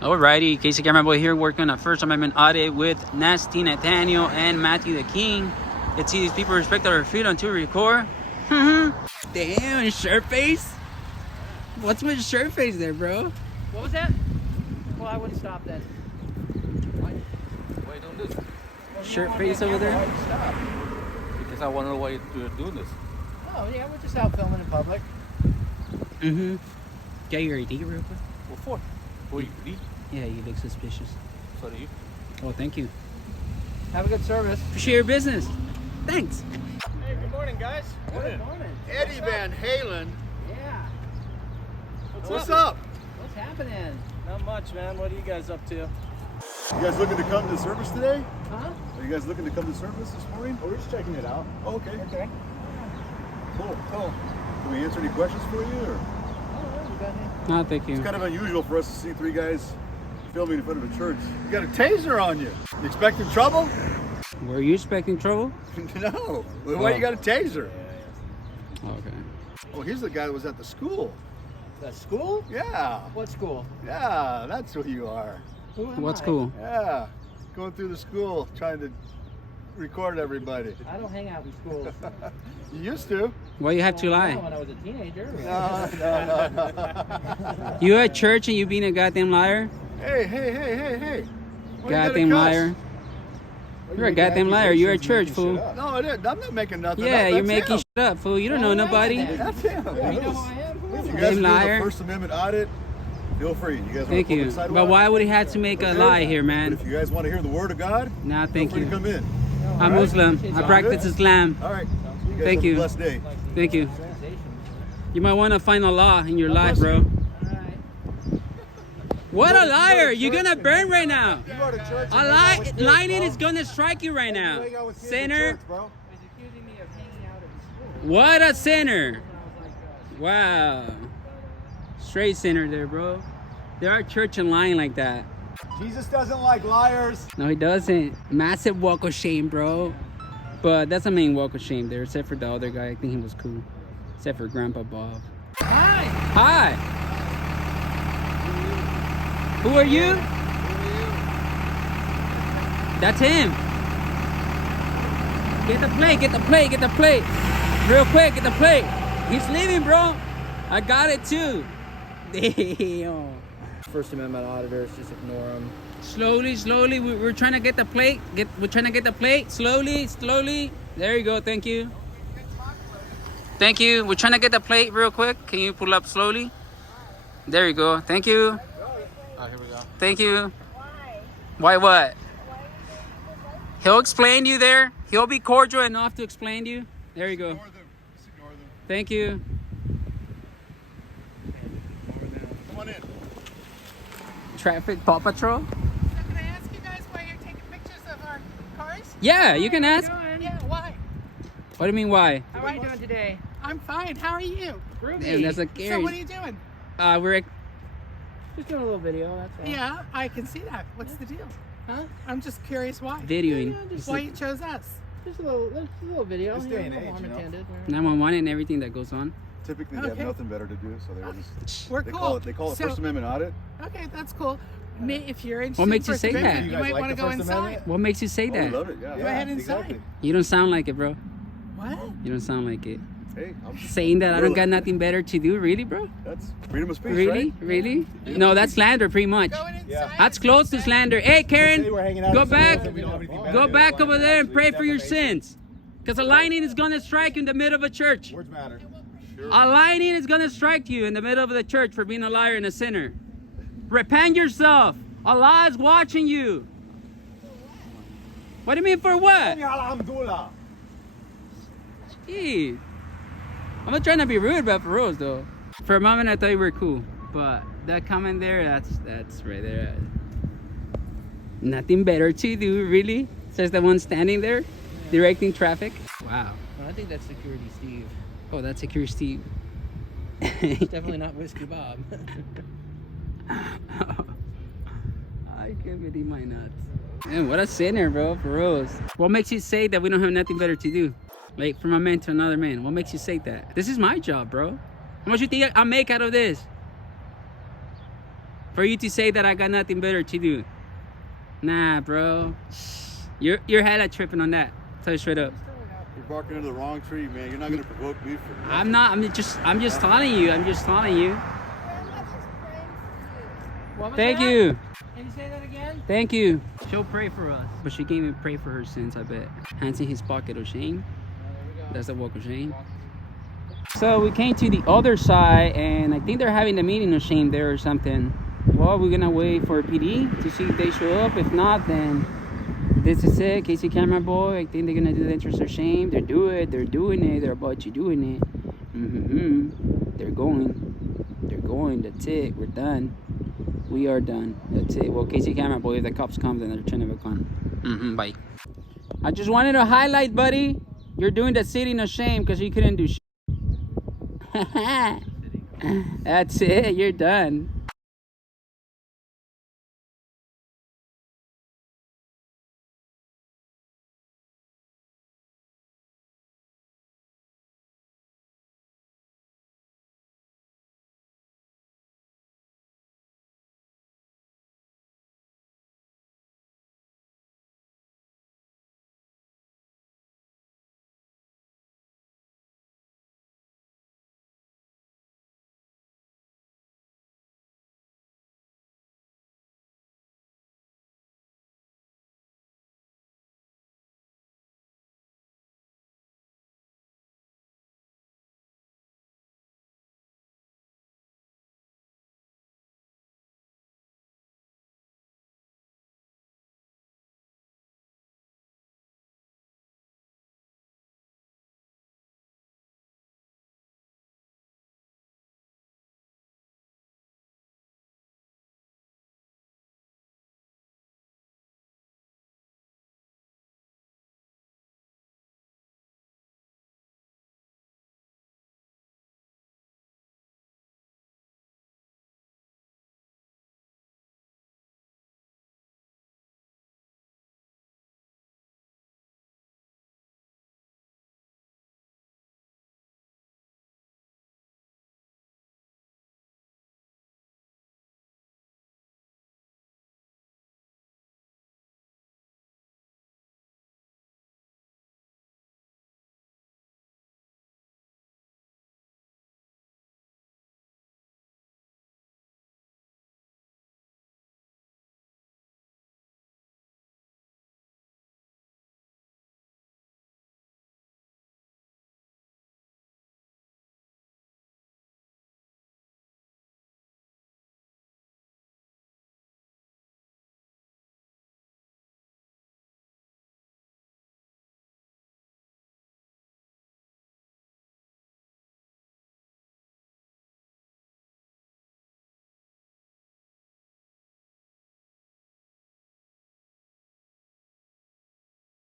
Alrighty, Casey Camera Boy here working on a First Amendment audit with Nasty Nathaniel and Matthew the King. Let's see these people respect our freedom to record. Damn, shirt face? What's with shirt face there, bro? What was that? Well, I wouldn't stop then. Why are you doing this? Well, Shirt you face don't over want there? me to stop. Because I want to know why you're doing this. Oh, yeah, we're just out filming in public. Get your ID real quick. What for? Who you eat? Yeah, you look suspicious. So do you. Oh, thank you. Have a good service. Appreciate your business. Thanks. Hey, good morning, guys. Good morning. Eddie Van Halen. Yeah. What's up? What's happening? Not much, man. What are you guys up to? You guys looking to come to service today? Huh? Are you guys looking to come to service this morning? Oh, we're just checking it out. Oh, okay. Okay. Cool. Can we answer any questions for you? Or? Oh, you got any? No, thank you. It's kind of unusual for us to see three guys filming in front of a church. You got a taser on you. You expecting trouble? Were you expecting trouble? No. Well, why you got a taser? Okay. Oh, here's the guy that was at the school. The school? Yeah. What school? Yeah, that's who you are. Who am What's I? cool? Yeah. Going through the school trying to record everybody. I don't hang out in schools. You used to. Why you have to lie? When I was a teenager. No. You at church and you being a goddamn liar? Hey. Why you gotta Goddamn cuss? liar. You're a goddamn liar. You're at church, fool. No, it is. I'm not making nothing Yeah, up. you're That's making him. shit up, fool. You don't know nobody. That's him. You know who I am? Who If am you I? guys are Damn doing liar. a First Amendment audit, feel free. You guys want Thank to you. sidewalk? But why would he have to make a lie here, But man? if you guys want to hear the word of God, Nah, feel thank free you. to come in. I'm All right? Muslim. I practice Islam. All right. You guys Thank have you. a blessed day. Thank you. You might want to find a law in your life, bro. Alright. What a liar! You're gonna burn right now. You go to church. A lie, lying is gonna strike you right now. Sinner. He's accusing me of hanging out at the school. What a sinner. And I was like, Wow. Straight sinner there, bro. There are church and lying like that. Jesus doesn't like liars. No, he doesn't. Massive walk of shame, bro. But that's the main walk of shame there, except for the other guy. I think he was cool. Except for Grandpa Bob. hi! Hi! Who are you? That's him. Get the plate. Real quick, get the plate. He's leaving, bro. I got it too. Damn. First Amendment auditors, just ignore them. Slowly. We're trying to get the plate. We're trying to get the plate. Slowly. There you go. Thank you. Thank you. We're trying to get the plate real quick. Can you pull up slowly? There you go. Thank you. Oh, here we go. Thank you. Why what? He'll explain to you there. He'll be cordial enough to explain to you. There you go. Ignore them. Just ignore them. Thank you. Come on in. Traffic Paw Patrol? So can I ask you guys why you're taking pictures of our cars? Yeah, you can ask. Yeah, why? What do you mean why? How are you doing today? I'm fine. How are you? Damn, that's a So what are scary. you doing? We're Just doing a little video, that's all. Yeah, I can see that. What's the deal? Huh? I'm just curious why. videoing. Why you chose us? Just a little video. This day and age, warm you know. attended. 911 and everything that goes on. Typically, they have Okay. nothing better to do, so they're just. We're They cool. call it So- First Amendment audit. Okay, that's cool. If you're interested What makes in you First say that? Amendment, You you guys might like want to the go First inside. Amendment? What makes you say Oh, we that? love it. Yeah. Go ahead inside. Exactly. You don't sound like it, bro. What? You don't sound like it. Hey, I'm just Saying that I don't Really? got nothing better to do, really, bro? That's freedom of speech, Really? right? Really? No, that's slander, pretty much. Going inside. Yeah. That's close to slander. Hey, Karen, Say we're hanging out go at back. schools and we don't have anything better Go to do. back over there and pray for your Defamation. sins. Because a lightning is going to strike you in the middle of a church. Words matter. A lightning is going to strike you in the middle of the church for being a liar and a sinner. Repent yourself. Allah is watching you. What do you mean for what? Alhamdulillah. Jeez. I'm not trying to be rude, but for reals though. For a moment I thought you were cool. But that comment there, that's right there. Nothing better to do, really? Says the one standing there, directing traffic. Wow. I think that's Security Steve. Oh, that's Secure Steve. Definitely not Whiskey Bob. I can't believe my nuts. Man, what a sinner, bro, for reals. What makes you say that we don't have nothing better to do? Like, from a man to another man. What makes you say that? This is my job, bro. How much you think I make out of this? For you to say that I got nothing better to do. Nah, bro. You're hella tripping on that. Tell you straight up. You're barking into the wrong tree, man. You're not gonna provoke me for nothing. I'm not. I'm just telling you. I'm just telling you. What was Thank that? you. Can you say that again? Thank you. She'll pray for us. But she can't even pray for her sins, I bet. Hands in his pocket of shame. That's the walk of shame. So we came to the other side, and I think they're having a meeting of shame there or something. Well, we're gonna wait for PD to see if they show up. If not, then this is it. Casey Camera Boy. I think they're gonna do the entrance of shame. They're doing it. They're doing it. They're about to doing it. They're going. They're going. That's it. We're done. We are done. That's it. Well, Casey Camera Boy, if the cops come, then they're turning back on. Bye. I just wanted to highlight, buddy. You're doing the sitting of shame because you couldn't do shit. That's it. You're done.